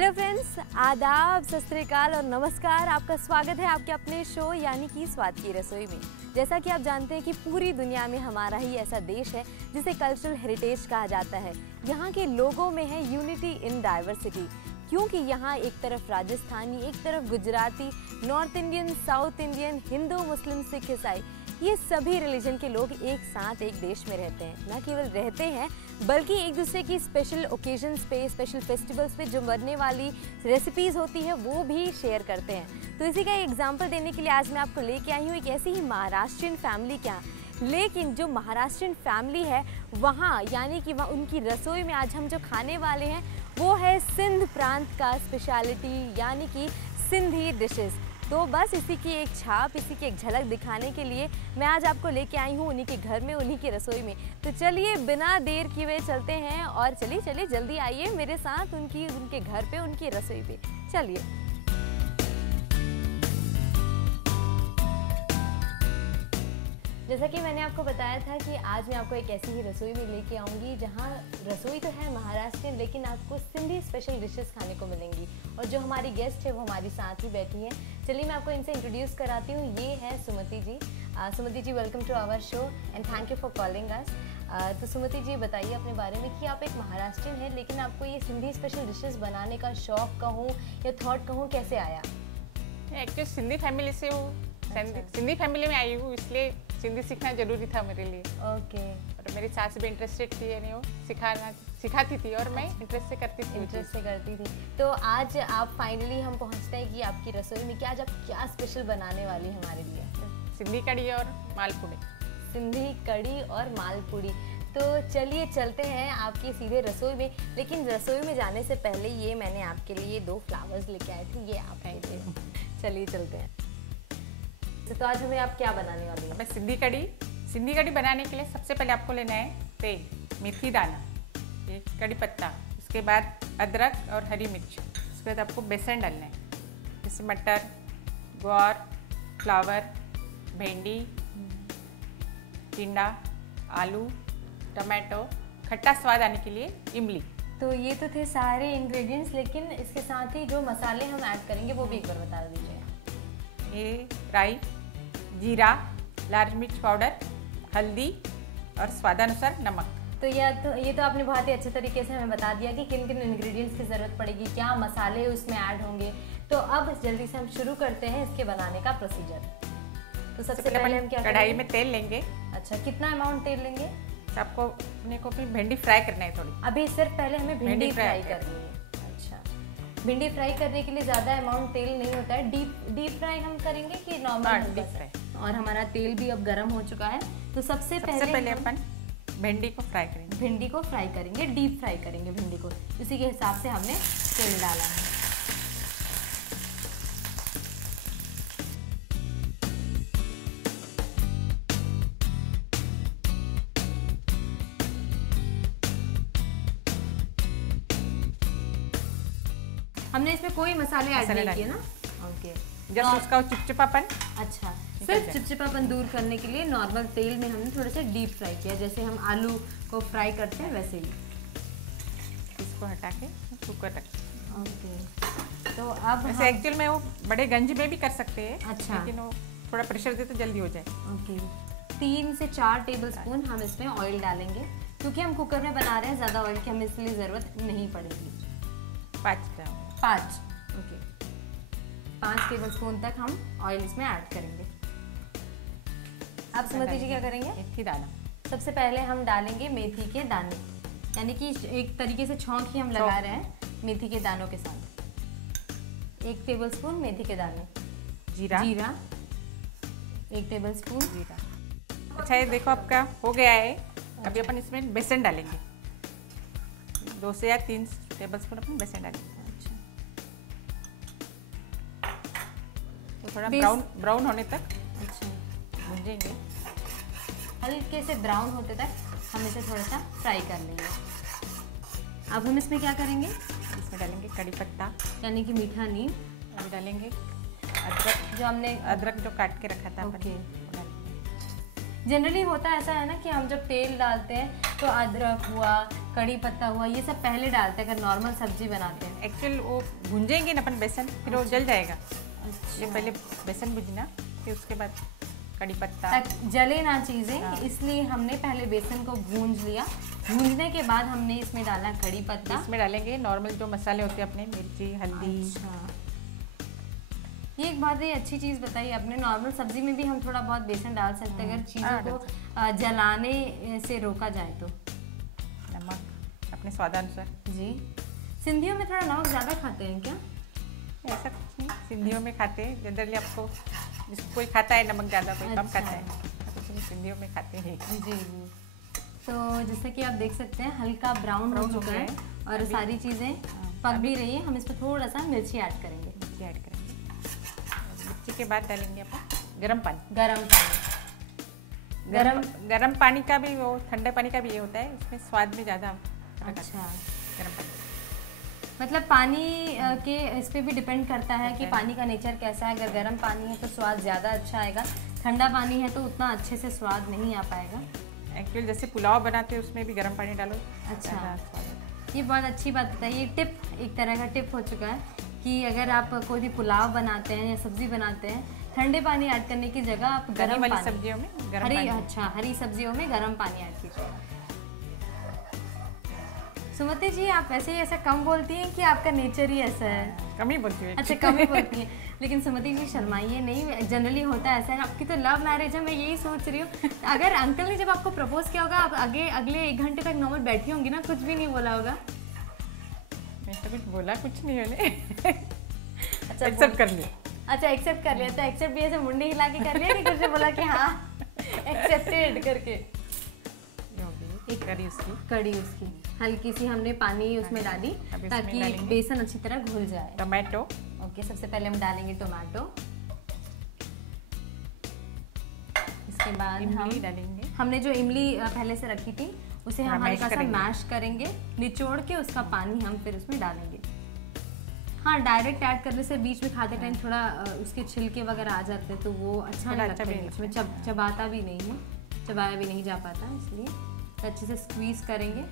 Hello friends, आदाब, सत श्री अकाल और नमस्कार। आपका स्वागत है आपके अपने शो यानी कि स्वाद की रसोई में। जैसा कि आप जानते हैं कि पूरी दुनिया में हमारा ही ऐसा देश है जिसे कल्चरल हेरिटेज कहा जाता है। यहाँ के लोगों में है यूनिटी इन डाइवर्सिटी, क्योंकि यहाँ एक तरफ राजस्थानी, एक तरफ Gujarati, north Indian, south Indian, Hindu, Muslim, Sikh, ईसाई, ये सभी रिलीजन के लोग एक साथ एक देश में रहते हैं। न केवल रहते हैं बल्कि एक दूसरे की स्पेशल ओकेजन्स पे, स्पेशल फेस्टिवल्स पे जो बनने वाली रेसिपीज़ होती है वो भी शेयर करते हैं। तो इसी का एग्जांपल देने के लिए आज मैं आपको लेके आई हूँ एक ऐसी ही महाराष्ट्रियन फैमिली के यहाँ। लेकिन जो महाराष्ट्रियन फैमिली है वहाँ, यानी कि वहाँ उनकी रसोई में आज हम जो खाने वाले हैं वो है सिंध प्रांत का स्पेशलिटी यानी कि सिंधी डिशेस। तो बस इसी की एक छाप, इसी की एक झलक दिखाने के लिए मैं आज आपको लेके आई हूँ उन्हीं के घर में, उन्हीं की रसोई में। तो चलिए बिना देर किए हुए चलते हैं और चलिए जल्दी आइए मेरे साथ उनके घर पे, उनकी रसोई पे। चलिए। जैसा कि मैंने आपको बताया था कि आज मैं आपको एक ऐसी ही रसोई में लेके आऊँगी जहाँ रसोई तो है महाराष्ट्र, लेकिन आपको सिंधी स्पेशल डिशेस खाने को मिलेंगी। और जो हमारी गेस्ट है वो हमारी साथ ही बैठी हैं। चलिए मैं आपको इनसे इंट्रोड्यूस कराती हूँ। ये है Sumati ji. Sumati ji, welcome to our show and thank you for calling us. तो सुमति जी, बताइए अपने बारे में कि आप एक महाराष्ट्रियन है, लेकिन आपको ये सिंधी स्पेशल डिशेस बनाने का शौक कहूँ या थॉट कहूँ, कैसे आया? एक्चुअली सिंधी फैमिली से हूँ। सिंधी फैमिली में आई हूँ, इसलिए सिंधी सीखना जरूरी था मेरे लिए। ओके। और मेरी सास भी इंटरेस्टेड थी, यानी वो सिखाती थी और मैं इंटरेस्ट से करती थी। तो आज आप फाइनली हम पहुंचते हैं कि आपकी रसोई में क्या, आज आप क्या स्पेशल बनाने वाली हैं हमारे लिए? सिंधी कड़ी और मालपुड़ी। सिंधी कड़ी और मालपुड़ी। तो चलिए चलते हैं आपकी सीधे रसोई में। लेकिन रसोई में जाने से पहले ये मैंने आपके लिए 2 फ्लावर्स लेके आई थी, ये आप चलिए चलते हैं। तो आज हमें आप क्या बनाने वाली हैं? मैं सिंधी कड़ी बनाने के लिए सबसे पहले आपको लेना है तेल, मेथी दाना, एक कड़ी पत्ता, उसके बाद अदरक और हरी मिर्च, उसके बाद आपको बेसन डालना है, जैसे मटर, ग्वार, फ्लावर, भिंडी, टिंडा, आलू, टमाटो, खट्टा स्वाद आने के लिए इमली। तो ये तो थे सारे इंग्रेडिएंट्स, लेकिन इसके साथ ही जो मसाले हम ऐड करेंगे वो भी एक बार बता दीजिए। ये राई, जीरा, लाल मिर्च पाउडर, हल्दी और स्वादानुसार नमक। तो ये तो आपने बहुत ही अच्छे तरीके से हमें बता दिया कि किन किन इंग्रेडिएंट्स की ज़रूरत पड़ेगी, क्या मसाले उसमें ऐड होंगे। तो अब जल्दी से हम शुरू करते हैं इसके बनाने का प्रोसीजर। तो सबसे पहले हम क्या कढ़ाई में तेल लेंगे। अच्छा, कितना अमाउंट तेल लेंगे? आपको अपने को भी भिंडी फ्राई करना है थोड़ी। अभी सिर्फ पहले हमें भिंडी फ्राई करनी है। भिंडी फ्राई करने के लिए ज़्यादा अमाउंट तेल नहीं होता है। डीप फ्राई हम करेंगे कि नॉर्मल डीप फ्राई? और हमारा तेल भी अब गर्म हो चुका है। तो सबसे पहले अपन भिंडी को फ्राई करेंगे। भिंडी को फ्राई करेंगे, डीप फ्राई करेंगे भिंडी को। उसी के हिसाब से हमने तेल डाला है। हमने इसमें कोई मसाले ऐड नहीं किए ना? ओके। जस्ट उसका चिपचिपापन। अच्छा, सिर्फ चिपचिपापन दूर करने के लिए नॉर्मल तेल में हमने थोड़ा सा डीप फ्राई किया, जैसे हम आलू को फ्राई करते हैं वैसे ही। इसको हटा के कुकर रख। ओके। तो अब वैसे एक्चुअल में वो बड़े गंज में भी कर सकते हैं। अच्छा। लेकिन वो थोड़ा प्रेशर दे तो जल्दी हो जाए। ओके। 3 से 4 टेबलस्पून हम इसमें ऑयल डालेंगे, क्योंकि हम कुकर में बना रहे हैं, ज़्यादा ऑयल की हमें इसलिए ज़रूरत नहीं पड़ेगी। 5। ओके। 5 टेबलस्पून तक हम ऑयल इसमें ऐड करेंगे। अब सुमति जी क्या करेंगे? मेथी दाना। सबसे पहले हम डालेंगे मेथी के दाने, यानी कि एक तरीके से छौंक ही हम लगा रहे हैं मेथी के दानों के साथ। 1 टेबलस्पून मेथी के दाने। जीरा 1 टेबलस्पून जीरा। अच्छा, ये देखो आपका हो गया है। अभी अपन इसमें बेसन डालेंगे। 2 से या 3 टेबलस्पून अपन बेसन डालेंगे। तो थोड़ा ब्राउन होने तक भूंजेंगे। हल्के से ब्राउन होते तक हम इसे थोड़ा सा फ्राई कर लेंगे। अब हम इसमें क्या करेंगे? इसमें डालेंगे कड़ी पत्ता, यानी कि मीठा नीम। और डालेंगे अदरक, जो हमने अदरक जो काट के रखा था। ओके। जनरली होता ऐसा है ना कि हम जब तेल डालते हैं तो अदरक हुआ, कड़ी पत्ता हुआ, ये सब पहले डालते हैं अगर नॉर्मल सब्जी बनाते हैं। एक्चुअल वो भूंजेंगे ना अपन बेसन, फिर वो जल जाएगा। अच्छा। ये पहले बेसन भुजना, फिर उसके बाद कड़ी पत्ता, ताकि जले ना चीज़ें, इसलिए हमने पहले बेसन को भूंज लिया। भूंजने के बाद हमने इसमें डाला कड़ी पत्ता। इसमें डालेंगे नॉर्मल जो मसाले होते हैं अपने, मिर्ची, हल्दी। अच्छा, ये एक बहुत ही अच्छी चीज़ बताई आपने। नॉर्मल सब्जी में भी हम थोड़ा बहुत बेसन डाल सकते हैं अगर चीज़ों को जलाने से रोका जाए तो। नमक अपने स्वादानुसार। जी, सिंधियों में थोड़ा नमक ज़्यादा खाते हैं क्या? ऐसा कुछ नहीं, सिंधियों में खाते हैं जनरली। आपको जिसको कोई खाता है नमक ज़्यादा, कोई कम खाता है, कुछ नहीं, सिंधियों में खाते हैं। जी जी। तो जैसे कि आप देख सकते हैं हल्का ब्राउन हो चुका है और सारी चीज़ें पक भी रही है। हम इस पर थोड़ा सा मिर्ची ऐड करेंगे। मिर्ची ऐड करेंगे। मिर्ची के बाद डालेंगे अपन गरम पानी। गरम पानी का भी, वो ठंडे पानी का भी ये होता है, इसमें स्वाद भी ज़्यादा। अच्छा, गरम पानी मतलब पानी के इस पे भी डिपेंड करता है कि पानी का नेचर कैसा है। अगर गर्म पानी है तो स्वाद ज़्यादा अच्छा आएगा, ठंडा पानी है तो उतना अच्छे से स्वाद नहीं आ पाएगा। एक्चुअली जैसे पुलाव बनाते हैं उसमें भी गर्म पानी डालो। अच्छा, ये बहुत अच्छी बात बताइए। ये टिप, एक तरह का टिप हो चुका है कि अगर आप कोई भी पुलाव बनाते हैं या सब्जी बनाते हैं, ठंडे पानी ऐड करने की जगह आप गर्म पानी, सब्जियों में हरी सब्जियों में गर्म पानी ऐड कीजिए। सुमति जी, आप वैसे ही ऐसा कम बोलती हैं कि आपका नेचर ही ऐसा है? कम ही बोलती है। अच्छा, कम ही बोलती हैं। लेकिन सुमति जी शर्माइए नहीं, जनरली होता है ऐसा है। आपकी तो लव मैरिज है, मैं यही सोच रही हूँ। अगर अंकल ने जब आपको प्रपोज किया होगा, आप अगले 1 घंटे तक नॉर्मल बैठी होंगी ना, कुछ भी नहीं बोला होगा? मैं तो कुछ बोला कुछ नहीं मैंने। अच्छा, एक्सेप्ट कर लिया। अच्छा, एक्सेप्ट कर लिया। तो एक्सेप्ट भी ऐसे मुंडी हिला के कर लिया कि कुछ बोला कि हाँ एक्सेप्टेड करके? कड़ी उसकी हल्की सी हमने पानी उसमें डाली ताकि बेसन अच्छी तरह घुल जाए। टोमेटो। ओके, सबसे पहले हम डालेंगे टोमेटो। इसके बाद हम डालेंगे, हमने जो इमली पहले से रखी थी उसे हम हल्का सा मैश करेंगे, निचोड़ के उसका पानी हम फिर उसमें डालेंगे। हाँ, डायरेक्ट ऐड करने से बीच में खाते टाइम थोड़ा उसके छिलके वगैरह आ जाते हैं तो वो अच्छा नहीं लगता है। बीच में चबाता भी नहीं है, चबाया भी नहीं जा पाता, इसलिए अच्छे से स्क्वीज करेंगे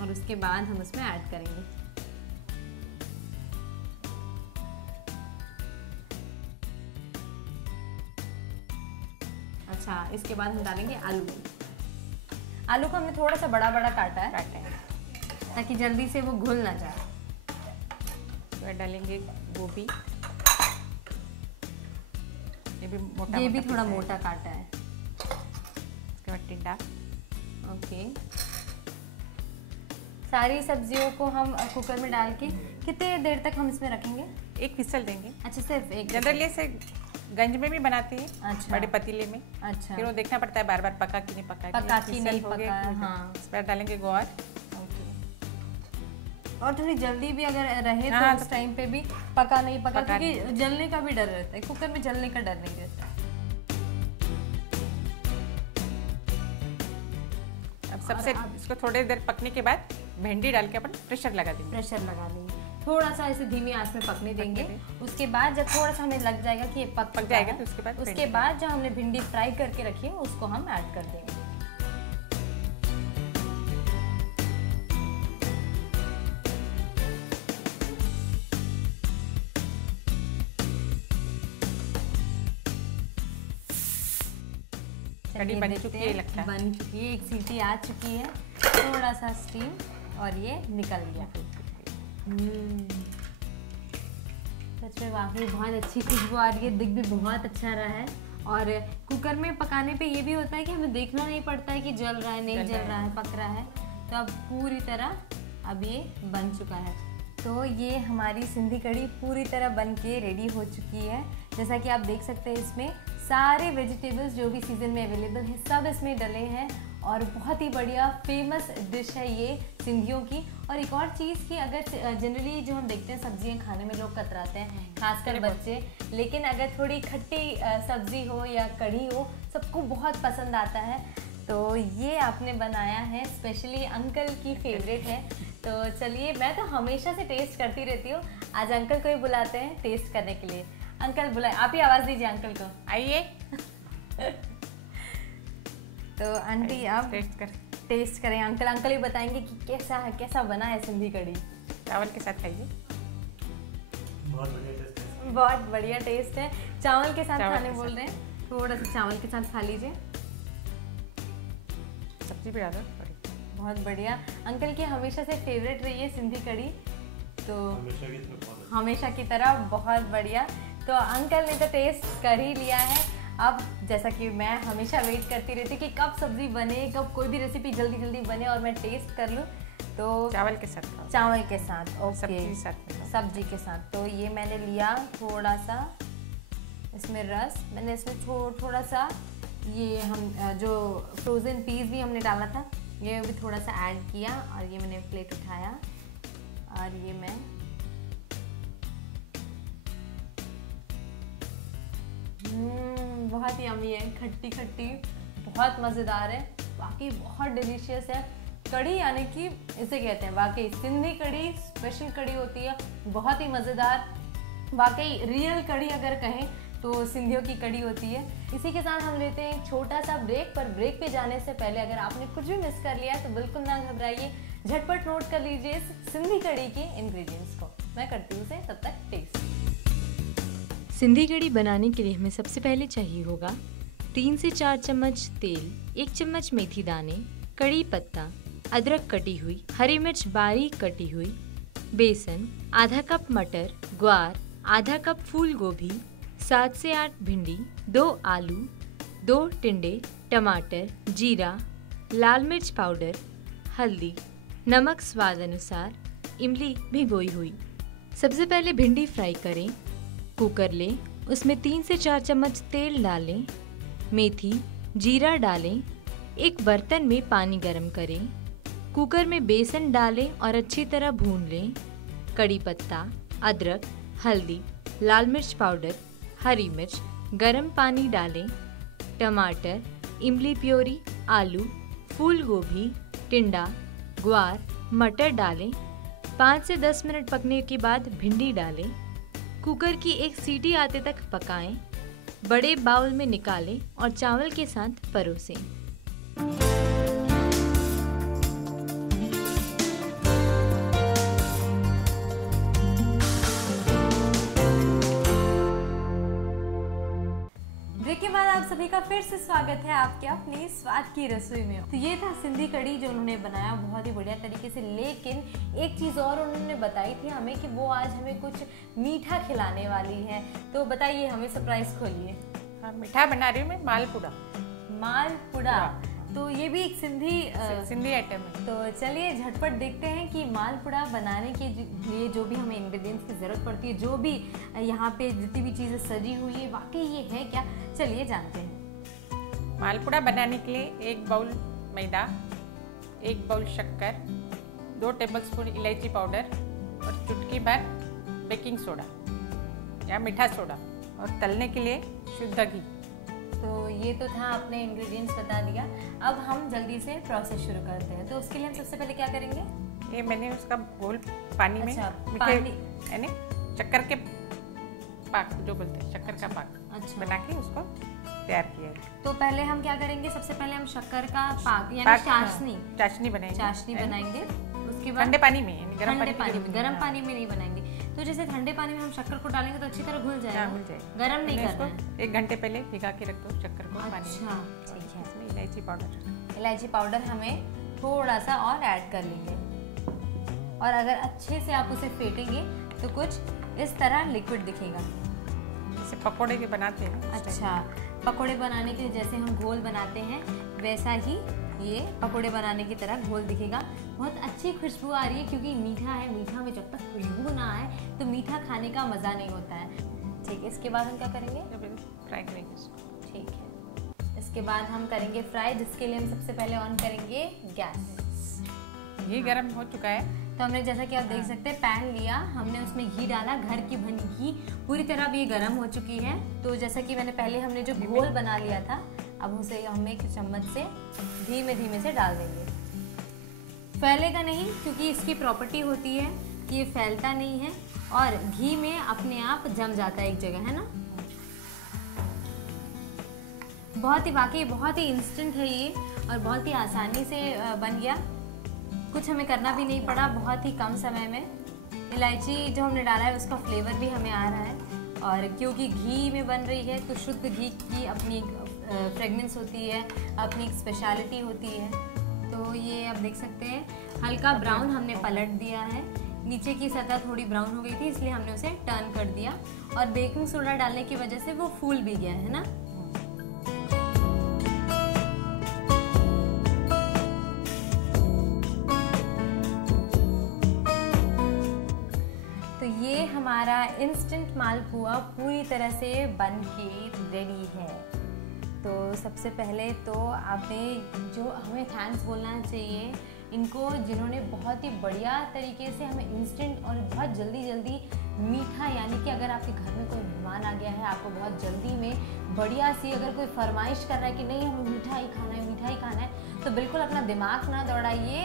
और उसके बाद हम उसमें ऐड करेंगे। अच्छा, इसके बाद हम डालेंगे आलू। आलू को हमने थोड़ा सा बड़ा बड़ा काटा है ताकि जल्दी से वो घुल ना जाए। तो डालेंगे गोभी, ये भी थोड़ा मोटा काटा है। इसके बाद टिंडा। ओके, सारी सब्जियों को हम कुकर में डाल के कितने देर तक हम इसमें रखेंगे? 1 विसल देंगे। अच्छा, सिर्फ एक? जनरली से गंज में भी बनाते हैं। अच्छा, बड़े पतीले में। अच्छा, फिर वो देखना पड़ता है बार बार पका कि नहीं पका। हाँ। इस पर डालेंगे ग्वार। और थोड़ी जल्दी भी अगर रहे तो उस टाइम पे भी पका नहीं पका, क्योंकि जलने का भी डर रहता है। कुकर में जलने का डर नहीं रहता। अब सबसे इसको थोड़ी देर पकने के बाद भिंडी डाल के अपन प्रेशर लगा देंगे। थोड़ा सा इसे धीमी आंच में पकने देंगे। उसके बाद जब थोड़ा सा हमें लग जाएगा कि ये पक जाएगा तो उसके बाद जो हमने भिंडी फ्राई करके रखी है उसको हम ऐड कर देंगे। कड़ी बन चुकी है, लगता है बन चुकी है। 1 सीटी आ चुकी है, थोड़ा सा स्टीम और ये निकल गया। सच में वाकई बहुत अच्छी खुशबू आ रही है, दिख भी बहुत अच्छा रहा है। और कुकर में पकाने पे ये भी होता है कि हमें देखना नहीं पड़ता है कि जल रहा है नहीं जल रहा है, पक रहा है। तो अब पूरी तरह अब ये बन चुका है। तो ये हमारी सिंधी कड़ी पूरी तरह बन के रेडी हो चुकी है। जैसा कि आप देख सकते हैं इसमें सारे वेजिटेबल्स जो भी सीज़न में अवेलेबल है सब इसमें डले हैं और बहुत ही बढ़िया फेमस डिश है ये सिंधियों की। और एक और चीज़ कि अगर जनरली जो हम देखते हैं सब्जियां खाने में लोग कतराते हैं, खासकर बच्चे, लेकिन अगर थोड़ी खट्टी सब्जी हो या कढ़ी हो सबको बहुत पसंद आता है। तो ये आपने बनाया है स्पेशली, अंकल की फेवरेट है। तो चलिए, मैं तो हमेशा से टेस्ट करती रहती हूँ, आज अंकल को ही बुलाते हैं टेस्ट करने के लिए। अंकल बुलाए, आप ही आवाज़ दीजिए अंकल को। आइए। तो आंटी आप टेस्ट करें। अंकल ही बताएंगे कि कैसा बना है सिंधी कढ़ी। चावल के साथ खाइए। बहुत बढ़िया टेस्ट है। चावल के साथ खाने बोल रहे हैं, थोड़ा सा चावल के साथ खा लीजिए। सब्जी भी डालो। बहुत बढ़िया। अंकल की हमेशा से फेवरेट रही है सिंधी कढ़ी, तो हमेशा की तरह बहुत बढ़िया। तो अंकल ने तो टेस्ट कर ही लिया है। अब जैसा कि मैं हमेशा वेट करती रहती कि कब सब्जी बने, कब कोई भी रेसिपी जल्दी जल्दी बने और मैं टेस्ट कर लूँ। तो चावल के साथ खाओ। चावल के साथ, ओके, सब्जी के साथ। तो ये मैंने लिया थोड़ा सा इसमें रस, मैंने इसमें थोड़ा सा ये हम जो फ्रोज़न पीस भी हमने डाला था ये भी थोड़ा सा ऐड किया और ये मैंने प्लेट उठाया और ये मैं बहुत ही यम्मी है, खट्टी खट्टी, बहुत मज़ेदार है, बाकी बहुत डिलीशियस है। कढ़ी यानी कि इसे कहते हैं वाकई सिंधी कढ़ी स्पेशल कढ़ी होती है, बहुत ही मज़ेदार, वाकई रियल कढ़ी अगर कहें तो सिंधियों की कढ़ी होती है। इसी के साथ हम लेते हैं एक छोटा सा ब्रेक, पर ब्रेक पे जाने से पहले अगर आपने कुछ भी मिस कर लिया है तो बिल्कुल ना घबराइए, झटपट नोट कर लीजिए इस सिंधी कढ़ी के इंग्रेडिएंट्स को। मैं करती हूँ उसे तब तक टेस्ट। सिंधी कढ़ी बनाने के लिए हमें सबसे पहले चाहिए होगा 3 से 4 चम्मच तेल, 1 चम्मच मेथी दाने, कड़ी पत्ता, अदरक कटी हुई, हरी मिर्च बारीक कटी हुई, बेसन, आधा कप मटर, ग्वार, आधा कप फूल गोभी, 7 से 8 भिंडी, 2 आलू, 2 टिंडे, टमाटर, जीरा, लाल मिर्च पाउडर, हल्दी, नमक स्वाद अनुसार, इमली भिगोई हुई। सबसे पहले भिंडी फ्राई करें। कुकर लें, उसमें 3 से 4 चम्मच तेल डालें, मेथी, जीरा डालें, एक बर्तन में पानी गर्म करें, कुकर में बेसन डालें और अच्छी तरह भून लें। कड़ी पत्ता, अदरक, हल्दी, लाल मिर्च पाउडर, हरी मिर्च, गरम पानी डालें, टमाटर, इमली प्योरी, आलू, फूल गोभी, टिंडा, ग्वार, मटर डालें। 5 से 10 मिनट पकने के बाद भिंडी डालें। कुकर की एक सीटी आते तक पकाएं। बड़े बाउल में निकालें और चावल के साथ परोसें। ब्रेक के बाद आप सभी का फिर से स्वागत है आपके अपनी स्वाद की रसोई में। तो ये था सिंधी कढ़ी जो उन्होंने बनाया बहुत ही बढ़िया तरीके से, लेकिन एक चीज़ और उन्होंने बताई थी हमें कि वो आज हमें कुछ मीठा खिलाने वाली है। तो बताइए, हमें सरप्राइज खोलिए। हाँ, मीठा बना रही हूँ मैं, मालपुड़ा। मालपुड़ा, तो ये भी एक सिंधी आइटम है। तो चलिए झटपट देखते हैं कि मालपुड़ा बनाने के लिए जो भी हमें इंग्रेडिएंट्स की ज़रूरत पड़ती है, जो भी यहाँ पे जितनी भी चीज़ें सजी हुई है, वाकई ये है क्या, चलिए जानते हैं। मालपुड़ा बनाने के लिए 1 बाउल मैदा, 1 बाउल शक्कर, 2 टेबलस्पून इलायची पाउडर और चुटकी भर बेकिंग सोडा या मीठा सोडा, और तलने के लिए शुद्ध घी। तो ये तो था, आपने इंग्रेडिएंट्स बता दिया। अब हम जल्दी से प्रोसेस शुरू करते हैं। तो उसके लिए हम सबसे पहले क्या करेंगे? ये मैंने उसका घोल पानी में, पानी यानी शक्कर के पाक जो बोलते हैं, शक्कर का पाक बना के उसको तैयार किया है। तो पहले हम क्या करेंगे? सबसे पहले हम शक्कर का पाक यानी चाशनी बनाएंगे। उसके बाद ठंडे पानी में, गरम पानी में नहीं बनाएंगे। तो जैसे ठंडे पानी में हम शक्कर को डालेंगे तो अच्छी तरह घुल जाएगा। गरम नहीं करना है। 1 घंटे पहले भिगा के रख दो शक्कर को पानी में। अच्छा, ठीक है। इसमें इलायची पाउडर हमें थोड़ा सा और ऐड कर लेंगे, और अगर अच्छे से आप उसे फेंटेंगे तो कुछ इस तरह लिक्विड दिखेगा, जैसे पकोड़े के बनाते हैं। अच्छा, पकोड़े बनाने के जैसे हम घोल बनाते हैं वैसा ही ये पकोड़े बनाने की तरह घोल दिखेगा। बहुत अच्छी खुशबू आ रही है, क्योंकि मीठा है, मीठा में जब तक खुशबू ना आए तो मीठा खाने का मज़ा नहीं होता है। ठीक है, इसके बाद हम क्या करेंगे? फ्राई करेंगे इसको। ठीक है, इसके बाद हम करेंगे फ्राई, जिसके लिए हम सबसे पहले ऑन करेंगे गैस। घी गरम हो चुका है, तो हमने जैसा कि आप देख सकते हैं पैन लिया, हमने उसमें घी डाला, घर की बनी घी पूरी तरह अब ये गर्म हो चुकी है। तो जैसा कि मैंने पहले हमने जो घोल बना लिया था, अब उसे हम एक चम्मच से धीमे से डाल देंगे। फैलेगा नहीं, क्योंकि इसकी प्रॉपर्टी होती है कि ये फैलता नहीं है और घी में अपने आप जम जाता है एक जगह, है ना। बहुत ही वाकई बहुत ही इंस्टेंट है ये और बहुत ही आसानी से बन गया। कुछ हमें करना भी नहीं पड़ा, बहुत ही कम समय में। इलायची जो हमने डाला है उसका फ्लेवर भी हमें आ रहा है और क्योंकि घी में बन रही है तो शुद्ध घी की अपनी एक फ्रेगनेंस होती है, अपनी एक स्पेशलिटी होती है। तो ये आप देख सकते हैं हल्का ब्राउन हमने पलट दिया है। नीचे की सतह थोड़ी ब्राउन हो गई थी इसलिए हमने उसे टर्न कर दिया और बेकिंग सोडा डालने की वजह से वो फूल भी गया है ना। तो ये हमारा इंस्टेंट मालपुआ पूरी तरह से बन के रेडी है। तो सबसे पहले तो आपने जो हमें थैंक्स बोलना चाहिए इनको, जिन्होंने बहुत ही बढ़िया तरीके से हमें इंस्टेंट और बहुत जल्दी मीठा, यानी कि अगर आपके घर में कोई मेहमान आ गया है, आपको बहुत जल्दी में बढ़िया सी अगर कोई फरमाइश कर रहा है कि नहीं हमें मीठा ही खाना है, मीठा ही खाना है, तो बिल्कुल अपना दिमाग ना दौड़ाइए।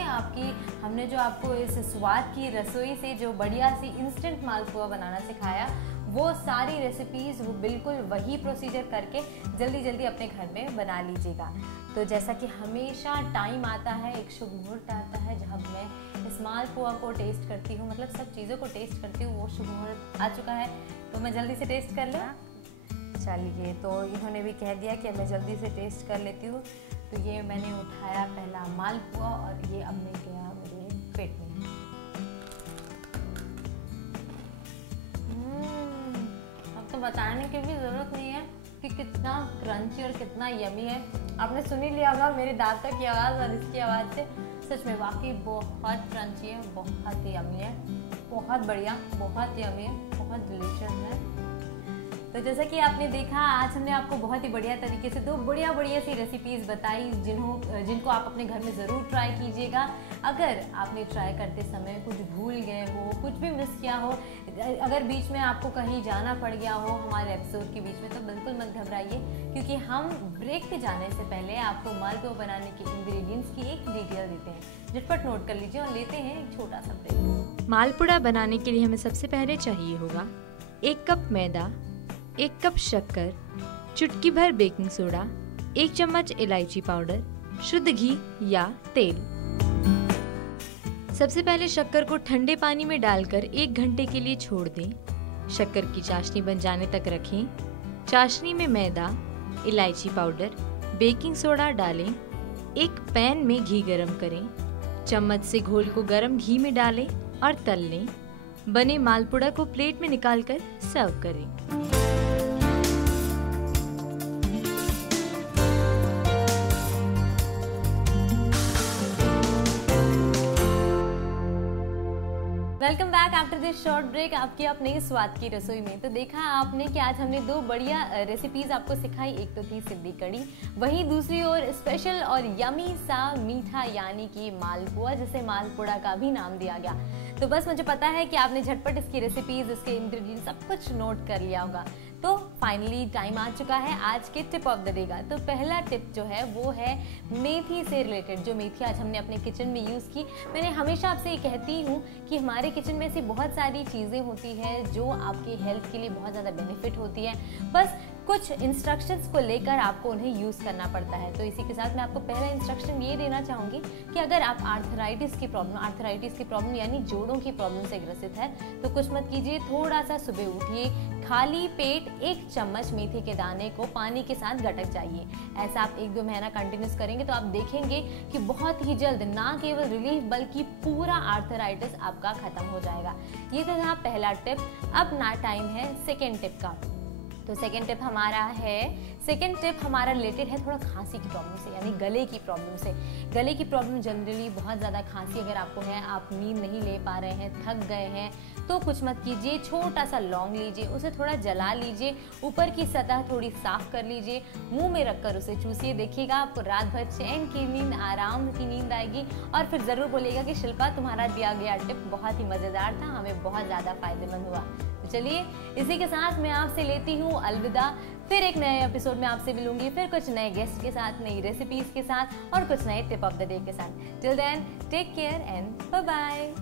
हमने जो आपको इस स्वाद की रसोई से जो बढ़िया सी इंस्टेंट मालपुआ बनाना सिखाया, वो सारी रेसिपीज़ वो बिल्कुल वही प्रोसीजर करके जल्दी अपने घर में बना लीजिएगा। तो जैसा कि हमेशा टाइम आता है, एक शुभ मुहूर्त आता है जब मैं इस मालपुआ को टेस्ट करती हूँ, मतलब सब चीज़ों को टेस्ट करती हूँ, वो शुभ मुहूर्त आ चुका है। तो मैं जल्दी से टेस्ट कर लूँ। चलिए, तो इन्होंने भी कह दिया कि मैं जल्दी से टेस्ट कर लेती हूँ। तो ये मैंने उठाया पहला मालपुआ और ये अब मैं गया मेरे पेट में। अब तो बताने की भी ज़रूरत नहीं है कि कितना क्रंची और कितना यमी है। आपने सुन ही लिया होगा मेरे दांतों की आवाज़ और इसकी आवाज़ से। सच में वाकई बहुत क्रंची है, बहुत यमी है, बहुत बढ़िया, बहुत यमी है, बहुत डिलीशियस है। तो जैसा कि आपने देखा, आज हमने आपको बहुत ही बढ़िया तरीके से दो बढ़िया सी रेसिपीज़ बताई जिनको आप अपने घर में ज़रूर ट्राई कीजिएगा। अगर आपने ट्राई करते समय कुछ भूल गए हो, कुछ भी मिस किया हो, अगर बीच में आपको कहीं जाना पड़ गया हो हमारे एपिसोड के बीच में, तो बिल्कुल मत घबराइए, क्योंकि हम ब्रेक पे जाने से पहले आपको मालपुआ बनाने के इंग्रेडिएंट्स की एक डिटेल देते हैं। झटपट नोट कर लीजिए और लेते हैं एक छोटा सा ब्रेक। मालपुआ बनाने के लिए हमें सबसे पहले चाहिए होगा 1 कप मैदा, 1 कप शक्कर, चुटकी भर बेकिंग सोडा, 1 चम्मच इलायची पाउडर, शुद्ध घी या तेल। सबसे पहले शक्कर को ठंडे पानी में डालकर 1 घंटे के लिए छोड़ दें। शक्कर की चाशनी बन जाने तक रखें। चाशनी में मैदा, इलायची पाउडर, बेकिंग सोडा डालें। एक पैन में घी गरम करें। चम्मच से घोल को गरम घी में डालें और तल लें। बने मालपुआ को प्लेट में निकालकर सर्व करें। Welcome back after this short break आपकी अपने स्वाद की रसोई में। तो देखा आपने कि आज हमने दो बढ़िया रेसिपीज आपको सिखाई। एक तो थी सिद्धि कड़ी, वहीं दूसरी ओर स्पेशल और यमी सा मीठा यानी कि मालपुआ, जिसे मालपुआ का भी नाम दिया गया। तो बस मुझे पता है कि आपने झटपट इसकी रेसिपीज, इसके इंग्रेडिएंट्स सब कुछ नोट कर लिया होगा। तो फाइनली टाइम आ चुका है आज के टिप ऑफ द डे का। तो पहला टिप जो है वो है मेथी से रिलेटेड। जो मेथी आज हमने अपने किचन में यूज़ की, मैंने हमेशा आपसे ये कहती हूँ कि हमारे किचन में ऐसी बहुत सारी चीज़ें होती हैं जो आपकी हेल्थ के लिए बहुत ज़्यादा बेनिफिट होती है, बस कुछ इंस्ट्रक्शंस को लेकर आपको उन्हें यूज़ करना पड़ता है। तो इसी के साथ मैं आपको पहला इंस्ट्रक्शन ये देना चाहूँगी कि अगर आप आर्थराइटिस की प्रॉब्लम यानी जोड़ों की प्रॉब्लम से ग्रसित है तो कुछ मत कीजिए, थोड़ा सा सुबह उठिए, खाली पेट 1 चम्मच मेथी के दाने को पानी के साथ गटक जाइए। ऐसा आप 1-2 महीना कंटिन्यूस करेंगे तो आप देखेंगे कि बहुत ही जल्द ना केवल रिलीफ बल्कि पूरा आर्थराइटिस आपका खत्म हो जाएगा। ये तो था पहला टिप। अब ना टाइम है सेकेंड टिप का। तो सेकेंड टिप हमारा रिलेटेड है थोड़ा खांसी की प्रॉब्लम से, यानी गले की प्रॉब्लम से। गले की प्रॉब्लम जनरली बहुत ज़्यादा खांसी अगर आपको है, आप नींद नहीं ले पा रहे हैं, थक गए हैं, तो कुछ मत कीजिए, छोटा सा लौंग लीजिए, उसे थोड़ा जला लीजिए, ऊपर की सतह थोड़ी साफ कर लीजिए, मुंह में रखकर उसे चूसिए, देखिएगा आपको रात भर चैन की नींद, आराम की नींद आएगी और फिर ज़रूर बोलिएगा कि शिल्पा तुम्हारा दिया गया टिप बहुत ही मज़ेदार था, हमें बहुत ज़्यादा फायदेमंद हुआ। तो चलिए इसी के साथ मैं आपसे लेती हूँ अलविदा। फिर एक नए एपिसोड में आपसे मिलूंगी, फिर कुछ नए गेस्ट के साथ, नई रेसिपीज के साथ और कुछ नए टिप ऑफ द डे के साथ। Till then take care and bye bye.